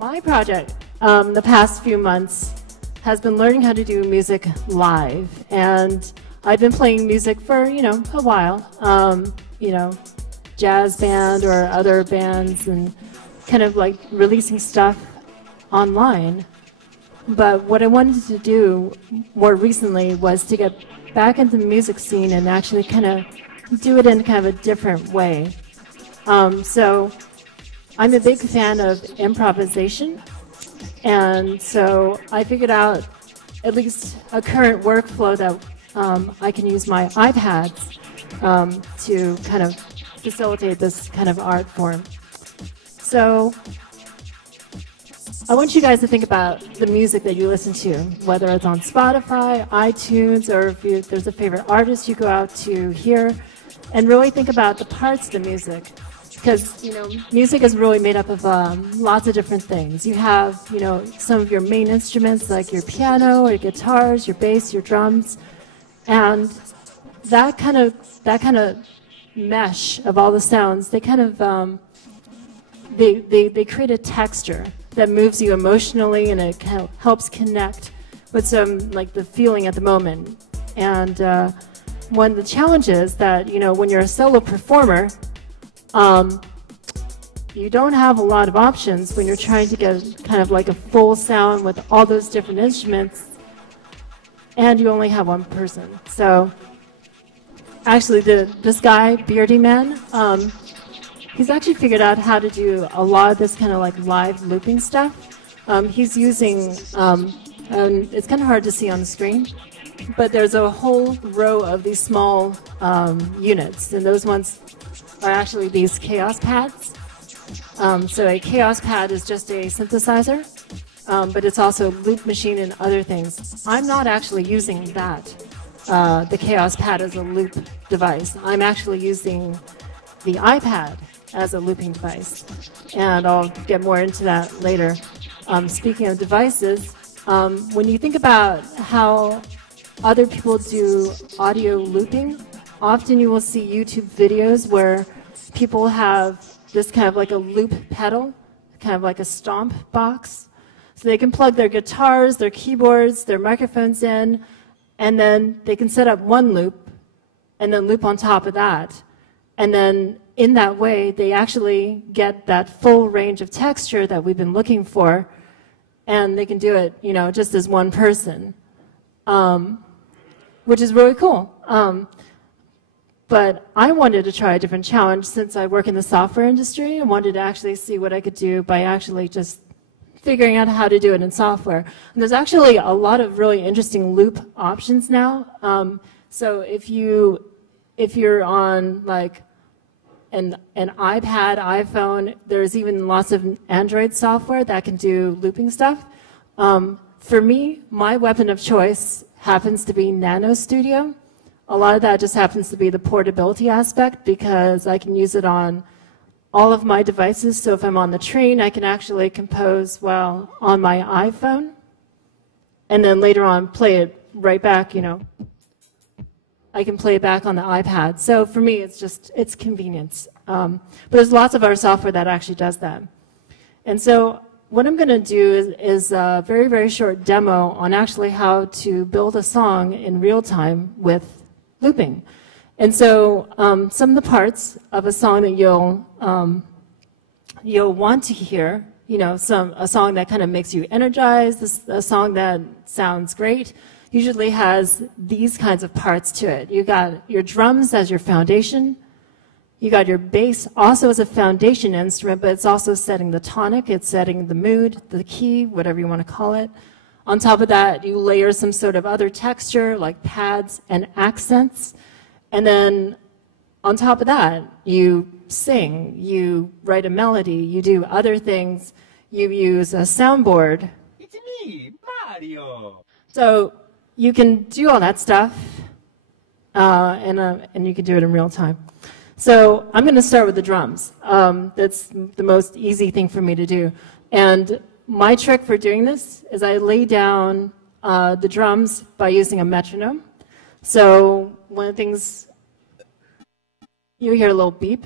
My project, the past few months, has been learning how to do music live. And I've been playing music for, a while. Jazz band or other bands, and kind of like releasing stuff online. But what I wanted to do more recently was to get back into the music scene and actually kind of do it in kind of a different way. So I'm a big fan of improvisation, and so I figured out at least a current workflow that I can use my iPads to kind of facilitate this kind of art form. So I want you guys to think about the music that you listen to, whether it's on Spotify, iTunes, or if there's a favorite artist you go out to hear, and really think about the parts of the music. Because, music is really made up of lots of different things. You have, some of your main instruments like your piano or your guitars, your bass, your drums, and that kind of mesh of all the sounds, they kind of, they create a texture that moves you emotionally, and it kind of helps connect with some, like, the feeling at the moment. And one of the challenges that, when you're a solo performer, you don't have a lot of options when you're trying to get kind of like a full sound with all those different instruments, and you only have one person. So actually this guy, Beardy Man, he's actually figured out how to do a lot of this kind of like live looping stuff. He's using, and it's kind of hard to see on the screen, but there's a whole row of these small units, and those ones are actually these chaos pads. So a chaos pad is just a synthesizer, but it's also a loop machine and other things. I'm not actually using that, the chaos pad as a loop device. I'm actually using the iPad as a looping device, and I'll get more into that later. Speaking of devices, when you think about how other people do audio looping, often you will see YouTube videos where people have this kind of like a loop pedal, kind of like a stomp box. So they can plug their guitars, their keyboards, their microphones in, and then they can set up one loop and then loop on top of that. And then in that way, they actually get that full range of texture that we've been looking for, and they can do it, just as one person, which is really cool. But I wanted to try a different challenge since I work in the software industry. I wanted to actually see what I could do by actually just figuring out how to do it in software. And there's actually a lot of really interesting loop options now. So if you're on like an iPad, iPhone, there's even lots of Android software that can do looping stuff. For me, my weapon of choice happens to be Nano Studio. A lot of that just happens to be the portability aspect, because I can use it on all of my devices. So if I'm on the train, I can actually compose, on my iPhone, and then later on play it right back, I can play it back on the iPad. So for me, it's convenience. But there's lots of our software that actually does that. And so what I'm going to do is a very, very short demo on actually how to build a song in real time with looping. And so some of the parts of a song that you'll want to hear, a song that kind of makes you energized, a song that sounds great, usually has these kinds of parts to it. You got your drums as your foundation. You got your bass also as a foundation instrument, but it's also setting the tonic, it's setting the mood, the key, whatever you want to call it. On top of that, you layer some sort of other texture like pads and accents. And then on top of that, you sing, you write a melody, you do other things, you use a soundboard. It's me, Mario. So you can do all that stuff, and you can do it in real time. So I'm going to start with the drums. That's the most easy thing for me to do. And my trick for doing this is I lay down the drums by using a metronome. So one of the things, you hear a little beep,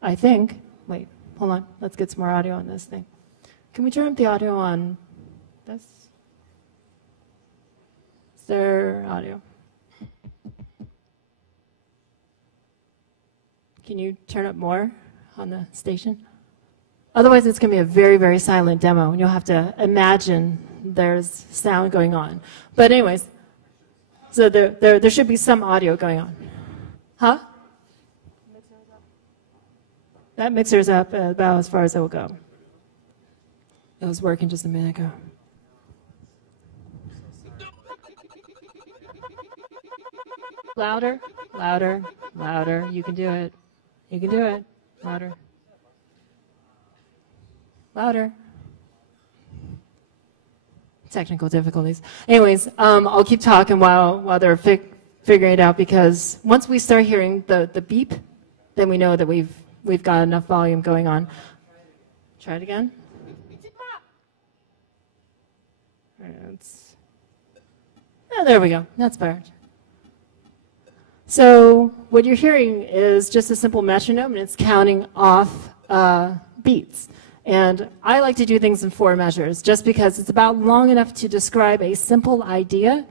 I think. Wait, hold on. Let's get some more audio on this thing. Can we turn up the audio on this? Is there audio? Can you turn up more on the station? Otherwise, it's going to be a very, very silent demo, and you'll have to imagine there's sound going on. But anyways, so there should be some audio going on. Huh? That mixer's up about as far as it will go. It was working just a minute ago. Louder, louder, louder. You can do it. You can do it. Louder. Louder. Technical difficulties. Anyways, I'll keep talking while they're figuring it out, because once we start hearing the beep, then we know that we've got enough volume going on. Try it again. There we go. That's better. So what you're hearing is just a simple metronome, and it's counting off beats. And I like to do things in 4 measures, just because it's about long enough to describe a simple idea,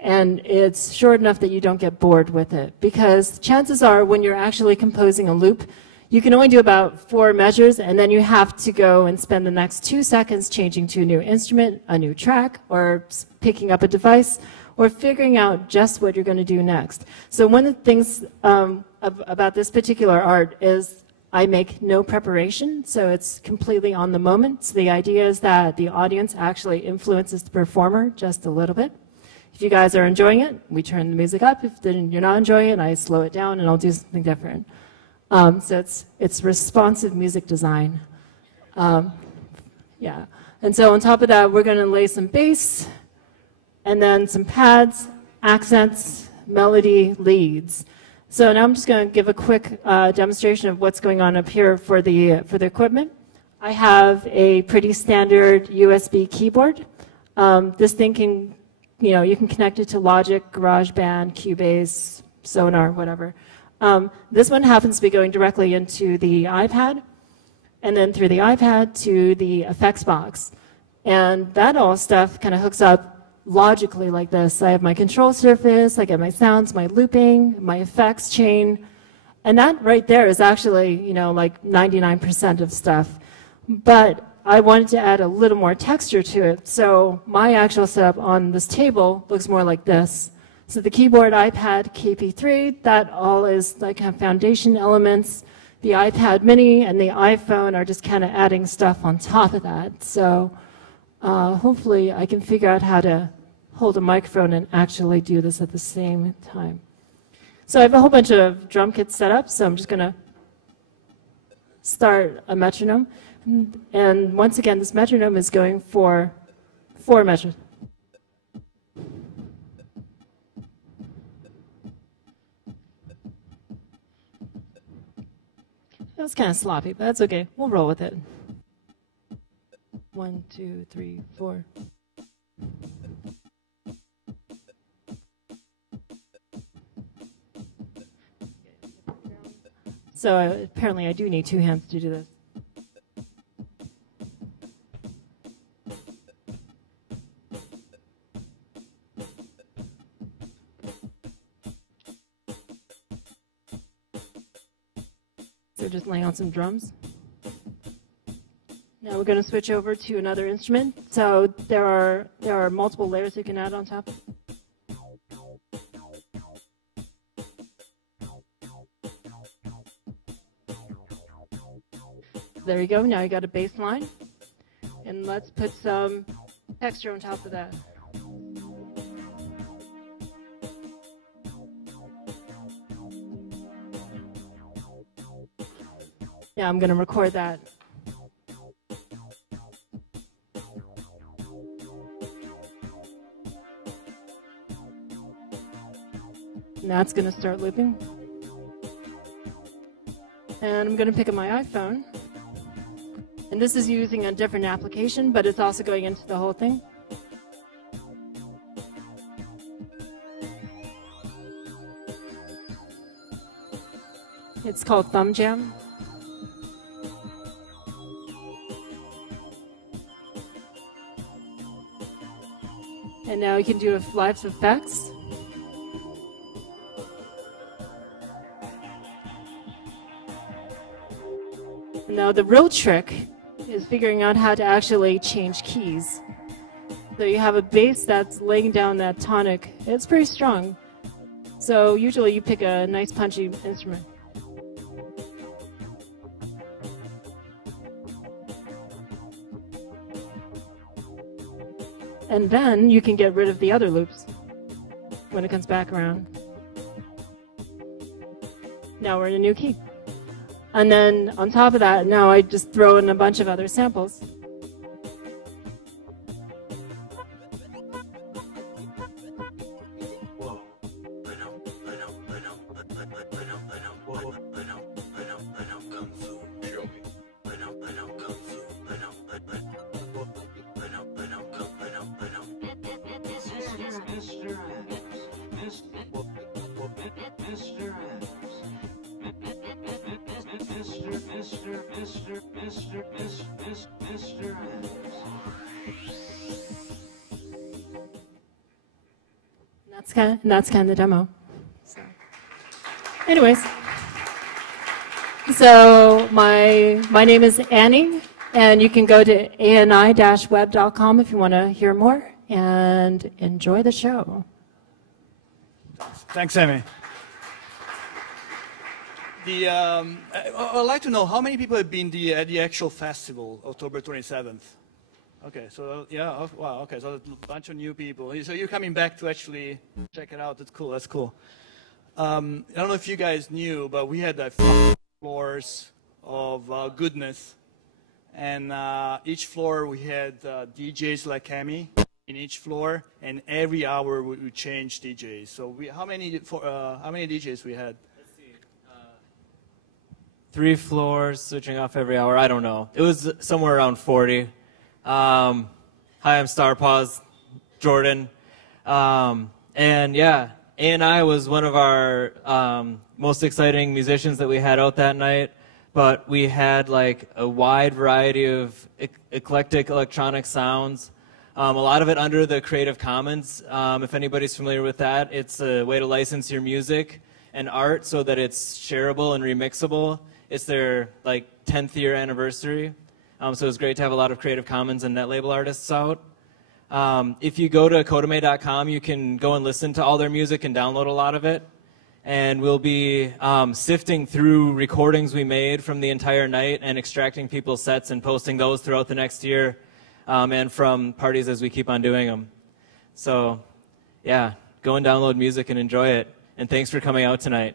and it's short enough that you don't get bored with it. Because chances are, when you're actually composing a loop, you can only do about 4 measures, and then you have to go and spend the next 2 seconds changing to a new instrument, a new track, or picking up a device, or figuring out just what you're going to do next. So one of the things about this particular art is I make no preparation, so it's completely on the moment. So the idea is that the audience actually influences the performer just a little bit. If you guys are enjoying it, we turn the music up. If you're not enjoying it, I slow it down and I'll do something different. So it's responsive music design. Yeah. And so on top of that, we're going to lay some bass, and then some pads, accents, melody, leads. So now I'm just going to give a quick demonstration of what's going on up here for the equipment. I have a pretty standard USB keyboard. This thing can, you can connect it to Logic, GarageBand, Cubase, Sonar, whatever. This one happens to be going directly into the iPad, and then through the iPad to the effects box. And that all stuff kind of hooks up logically like this. I have my control surface, I get my sounds, my looping, my effects chain, and that right there is actually, like 99% of stuff. But I wanted to add a little more texture to it, so my actual setup on this table looks more like this. So the keyboard, iPad, KP3, that all is like foundation elements. The iPad mini and the iPhone are just kind of adding stuff on top of that. So hopefully I can figure out how to hold a microphone and actually do this at the same time. So I have a whole bunch of drum kits set up, so I'm just going to start a metronome. And once again, this metronome is going for 4 measures. That was kind of sloppy, but that's okay. We'll roll with it. 1, 2, 3, 4. So apparently I do need 2 hands to do this. So just laying on some drums. Now we're going to switch over to another instrument. So there are multiple layers you can add on top. There you go. Now you got a bass line. And let's put some texture on top of that. Yeah, I'm going to record that. Now it's going to start looping. And I'm going to pick up my iPhone. And this is using a different application, but it's also going into the whole thing. It's called Thumb Jam. And now you can do live effects. And now the real trick is figuring out how to actually change keys. So you have a bass that's laying down that tonic. It's pretty strong. So usually you pick a nice punchy instrument. And then you can get rid of the other loops when it comes back around. Now we're in a new key. And then on top of that, now I just throw in a bunch of other samples. That's kind of the demo. So, anyways, so my name is Annie, and you can go to ani-web.com if you want to hear more, and enjoy the show. Thanks, Amy. I'd like to know how many people have been at the actual festival, October 27th. Okay, so yeah, wow, okay, so a bunch of new people. So you're coming back to actually check it out. That's cool, that's cool. I don't know if you guys knew, but we had 5 floors of goodness. And each floor we had DJs like Cami in each floor, and every hour we change DJs. So how many DJs we had? Let's see. 3 floors, switching off every hour. I don't know. It was somewhere around 40. Hi, I'm Starpaws, Jordan. And yeah, A&I was one of our most exciting musicians that we had out that night. But we had like a wide variety of eclectic electronic sounds. A lot of it under the Creative Commons. If anybody's familiar with that, it's a way to license your music and art so that it's shareable and remixable. It's their like 10th year anniversary. So it's great to have a lot of Creative Commons and net label artists out. If you go to CODAME.com, you can go and listen to all their music and download a lot of it. And we'll be sifting through recordings we made from the entire night and extracting people's sets and posting those throughout the next year and from parties as we keep on doing them. So, yeah, go and download music and enjoy it. And thanks for coming out tonight.